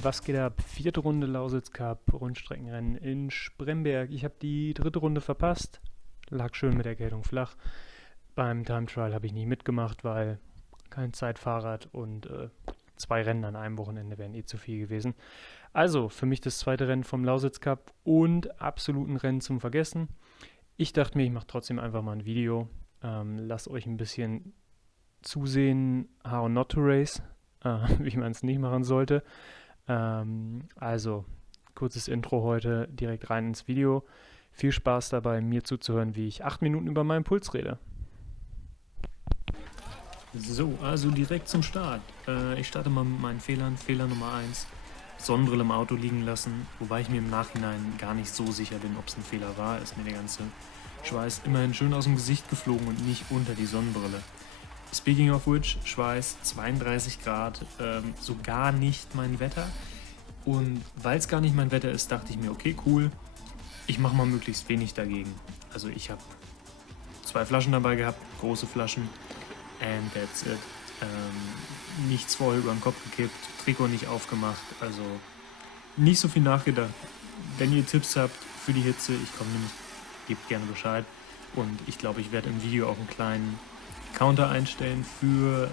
Was geht ab? Vierte Runde Lausitz Cup, Rundstreckenrennen in Spremberg. Ich habe die dritte Runde verpasst, lag schön mit Erkältung flach. Beim Time Trial habe ich nicht mitgemacht, weil kein Zeitfahrrad und zwei Rennen an einem Wochenende wären eh zu viel gewesen. Also für mich das zweite Rennen vom Lausitz Cup und absoluten Rennen zum Vergessen. Ich dachte mir, ich mache trotzdem einfach mal ein Video. Lasst euch ein bisschen zusehen, how not to race, wie man es nicht machen sollte. Also, kurzes Intro heute, direkt rein ins Video. Viel Spaß dabei, mir zuzuhören, wie ich 8 Minuten über meinen Puls rede. So, also direkt zum Start. Ich starte mal mit meinen Fehlern. Fehler Nummer 1, Sonnenbrille im Auto liegen lassen, wobei ich mir im Nachhinein gar nicht so sicher bin, ob es ein Fehler war. Ist mir der ganze Schweiß immerhin schön aus dem Gesicht geflogen und nicht unter die Sonnenbrille. Speaking of which, Schweiß, 32 Grad, so gar nicht mein Wetter. Und weil es gar nicht mein Wetter ist, dachte ich mir, okay, cool, ich mache mal möglichst wenig dagegen. Also ich habe 2 Flaschen dabei gehabt, große Flaschen, and that's it. Nichts vorher über den Kopf gekippt, Trikot nicht aufgemacht, also nicht so viel nachgedacht. Wenn ihr Tipps habt für die Hitze, ich komme nämlich, gebt gerne Bescheid. Und ich glaube, ich werde im Video auch einen kleinen Counter einstellen für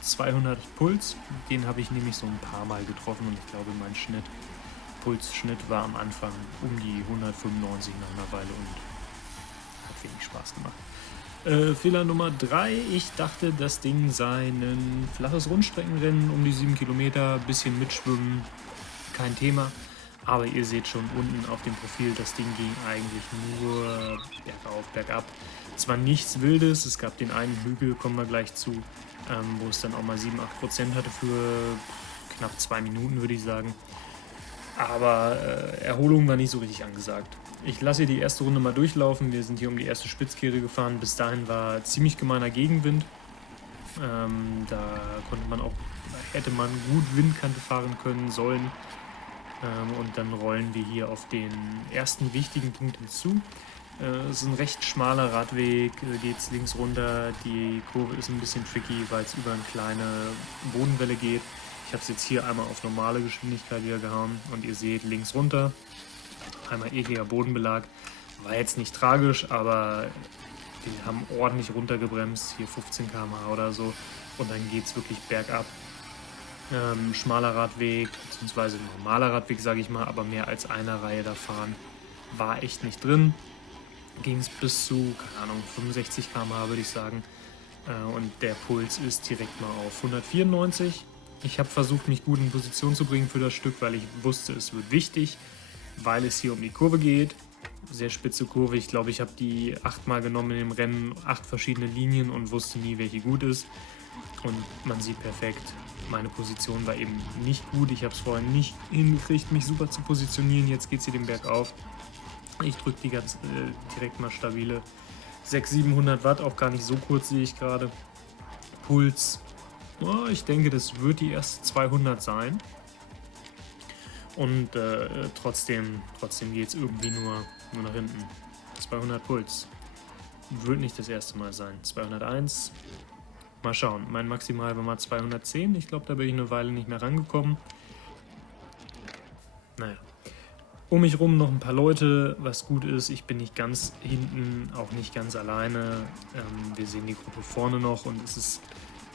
200 Puls. Den habe ich nämlich so ein paar Mal getroffen und ich glaube, mein Pulsschnitt war am Anfang um die 195 nach einer Weile und hat wenig Spaß gemacht. Fehler Nummer 3, ich dachte, das Ding sei ein flaches Rundstreckenrennen um die 7 Kilometer, bisschen mitschwimmen, kein Thema. Aber ihr seht schon unten auf dem Profil, das Ding ging eigentlich nur bergauf, bergab. Zwar nichts Wildes, es gab den einen Hügel, kommen wir gleich zu, wo es dann auch mal 7-8% hatte für knapp 2 Minuten, würde ich sagen. Aber Erholung war nicht so richtig angesagt. Ich lasse hier die erste Runde mal durchlaufen. Wir sind hier um die erste Spitzkehre gefahren. Bis dahin war ziemlich gemeiner Gegenwind. Da hätte man gut Windkante fahren können sollen. Und dann rollen wir hier auf den ersten wichtigen Punkt hinzu. Es ist ein recht schmaler Radweg, geht links runter. Die Kurve ist ein bisschen tricky, weil es über eine kleine Bodenwelle geht. Ich habe es jetzt hier einmal auf normale Geschwindigkeit wieder gehauen und ihr seht links runter, einmal ekliger Bodenbelag. War jetzt nicht tragisch, aber die haben ordentlich runtergebremst, hier 15 km/h oder so, und dann geht es wirklich bergab. Schmaler Radweg, beziehungsweise normaler Radweg, sage ich mal, aber mehr als einer Reihe da fahren war echt nicht drin. Ging es bis zu, keine Ahnung, 65 km/h würde ich sagen. Und der Puls ist direkt mal auf 194. Ich habe versucht, mich gut in Position zu bringen für das Stück, weil ich wusste, es wird wichtig, weil es hier um die Kurve geht. Sehr spitze Kurve. Ich glaube, ich habe die 8-mal genommen in dem Rennen, 8 verschiedene Linien und wusste nie, welche gut ist. Und man sieht perfekt, meine Position war eben nicht gut. Ich habe es vorher nicht hingekriegt, mich super zu positionieren. Jetzt geht es hier den Berg auf. Ich drücke die ganz direkt mal stabile 600-700 Watt, auch gar nicht so kurz, sehe ich gerade. Puls, ich denke, das wird die erste 200 sein. Und trotzdem geht es irgendwie nur nach hinten. 200 Puls. Wird nicht das erste Mal sein. 201. Mal schauen. Mein Maximal war mal 210. Ich glaube, da bin ich eine Weile nicht mehr rangekommen. Naja. Um mich rum noch ein paar Leute, was gut ist. Ich bin nicht ganz hinten, auch nicht ganz alleine. Wir sehen die Gruppe vorne noch und es ist,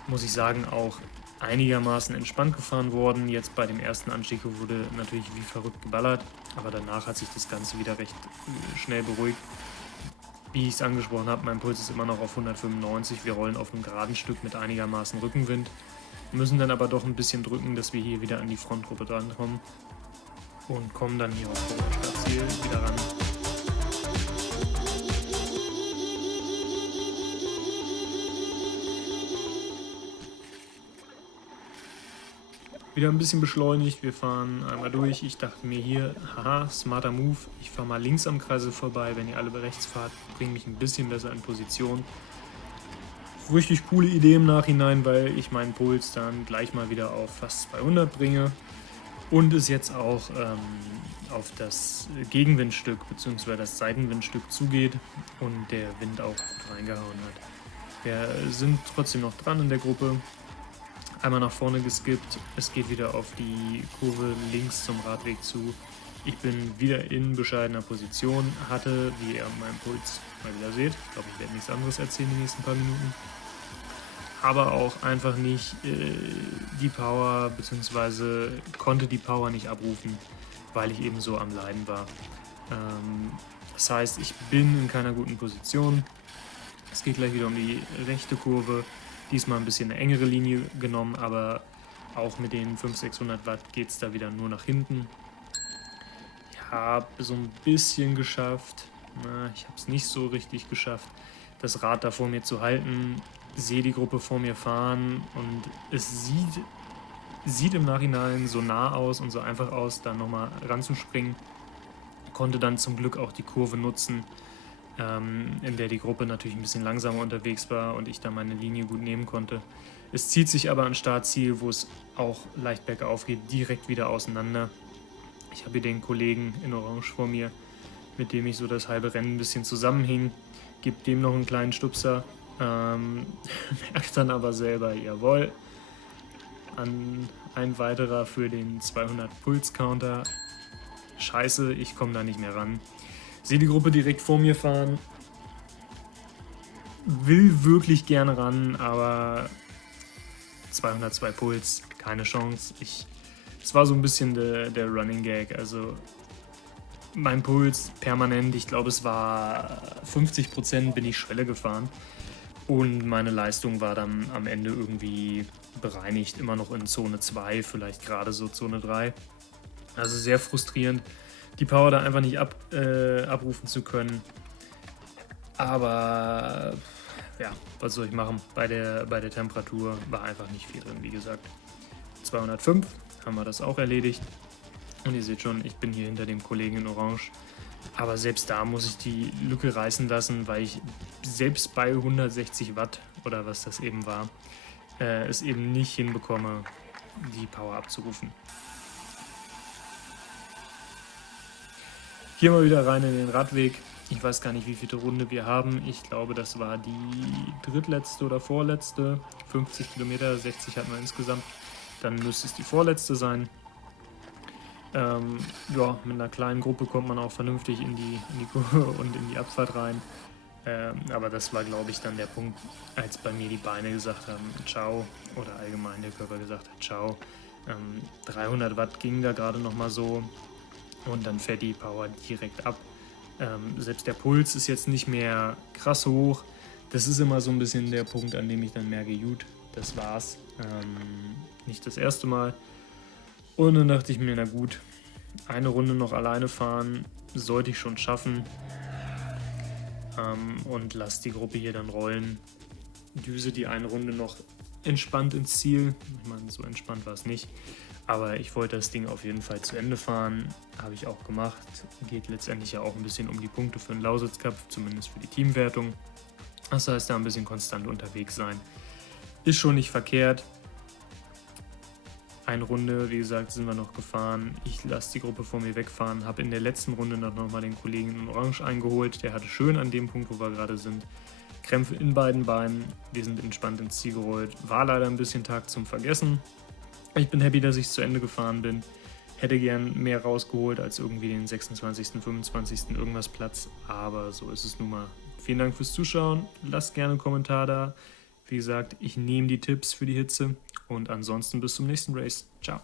muss ich sagen, auch einigermaßen entspannt gefahren worden. Jetzt bei dem ersten Anstieg wurde natürlich wie verrückt geballert, aber danach hat sich das Ganze wieder recht schnell beruhigt. Wie ich es angesprochen habe, mein Puls ist immer noch auf 195. Wir rollen auf einem geraden Stück mit einigermaßen Rückenwind, müssen dann aber doch ein bisschen drücken, dass wir hier wieder an die Frontgruppe drankommen und kommen dann hier auf Stadtziel wieder ran. Wieder ein bisschen beschleunigt, wir fahren einmal durch. Ich dachte mir hier, haha, smarter Move. Ich fahre mal links am Kreisel vorbei. Wenn ihr alle bei rechts fahrt, bringt mich ein bisschen besser in Position. Richtig coole Idee im Nachhinein, weil ich meinen Puls dann gleich mal wieder auf fast 200 bringe. Und es jetzt auch auf das Gegenwindstück bzw. das Seitenwindstück zugeht und der Wind auch gut reingehauen hat. Wir sind trotzdem noch dran in der Gruppe. einmal nach vorne geskippt. Es geht wieder auf die Kurve links zum Radweg zu. Ich bin wieder in bescheidener Position, hatte, wie ihr an meinem Puls mal wieder seht, ich glaube, ich werde nichts anderes erzählen die nächsten paar Minuten, aber auch einfach nicht die Power, beziehungsweise konnte die Power nicht abrufen, weil ich eben so am Leiden war. Das heißt, ich bin in keiner guten Position. Es geht gleich wieder um die rechte Kurve. Diesmal ein bisschen eine engere Linie genommen, aber auch mit den 500-600 Watt geht es da wieder nur nach hinten. Ich habe so ein bisschen geschafft. Ich habe es nicht so richtig geschafft, das Rad da vor mir zu halten. Sehe die Gruppe vor mir fahren und es sieht im Nachhinein so nah aus und so einfach aus, da nochmal ranzuspringen. Konnte dann zum Glück auch die Kurve nutzen, in der die Gruppe natürlich ein bisschen langsamer unterwegs war und ich da meine Linie gut nehmen konnte. Es zieht sich aber an Startziel, wo es auch leicht bergauf geht, direkt wieder auseinander. Ich habe hier den Kollegen in Orange vor mir, mit dem ich so das halbe Rennen ein bisschen zusammenhing, gebe dem noch einen kleinen Stupser, merkt dann aber selber, jawohl, ein weiterer für den 200 Puls Counter. Scheiße, ich komme da nicht mehr ran. Sehe die Gruppe direkt vor mir fahren, will wirklich gerne ran, aber 202 Puls, keine Chance. Es war so ein bisschen der Running Gag, also mein Puls permanent, ich glaube es war 50% bin ich Schwelle gefahren und meine Leistung war dann am Ende irgendwie bereinigt, immer noch in Zone 2, vielleicht gerade so Zone 3. Also sehr frustrierend, die Power da einfach nicht abrufen zu können. Aber ja, was soll ich machen? Bei der Temperatur war einfach nicht viel drin, wie gesagt. 205 haben wir das auch erledigt. Und ihr seht schon, ich bin hier hinter dem Kollegen in Orange. Aber selbst da muss ich die Lücke reißen lassen, weil ich selbst bei 160 Watt oder was das eben war, es eben nicht hinbekomme, die Power abzurufen. Hier mal wieder rein in den Radweg. Ich weiß gar nicht, wie viele Runde wir haben. Ich glaube, das war die drittletzte oder vorletzte. 50 Kilometer, 60 hatten wir insgesamt. Dann müsste es die vorletzte sein. Ja, mit einer kleinen Gruppe kommt man auch vernünftig in die Kurve und in die Abfahrt rein. Aber das war, glaube ich, dann der Punkt, als bei mir die Beine gesagt haben, ciao, oder allgemein der Körper gesagt hat, ciao. 300 Watt ging da gerade nochmal so und dann fährt die Power direkt ab. Selbst der Puls ist jetzt nicht mehr krass hoch. Das ist immer so ein bisschen der Punkt, an dem ich dann merke, gut, das war's. Nicht das erste Mal. Und dann dachte ich mir, na gut, eine Runde noch alleine fahren, sollte ich schon schaffen. Und lass die Gruppe hier dann rollen. Düse die eine Runde noch entspannt ins Ziel. Ich meine, so entspannt war es nicht. Aber ich wollte das Ding auf jeden Fall zu Ende fahren. Habe ich auch gemacht. Geht letztendlich ja auch ein bisschen um die Punkte für den Lausitz Cup, zumindest für die Teamwertung. Das heißt, da ein bisschen konstant unterwegs sein. Ist schon nicht verkehrt. Eine Runde, wie gesagt, sind wir noch gefahren. Ich lasse die Gruppe vor mir wegfahren. Habe in der letzten Runde nochmal den Kollegen in Orange eingeholt. Der hatte schön an dem Punkt, wo wir gerade sind, Krämpfe in beiden Beinen. Wir sind entspannt ins Ziel gerollt. War leider ein bisschen Tag zum Vergessen. Ich bin happy, dass ich zu Ende gefahren bin. Hätte gern mehr rausgeholt als irgendwie den 26., 25. irgendwas Platz. Aber so ist es nun mal. Vielen Dank fürs Zuschauen. Lasst gerne einen Kommentar da. Wie gesagt, ich nehme die Tipps für die Hitze. Und ansonsten bis zum nächsten Race. Ciao.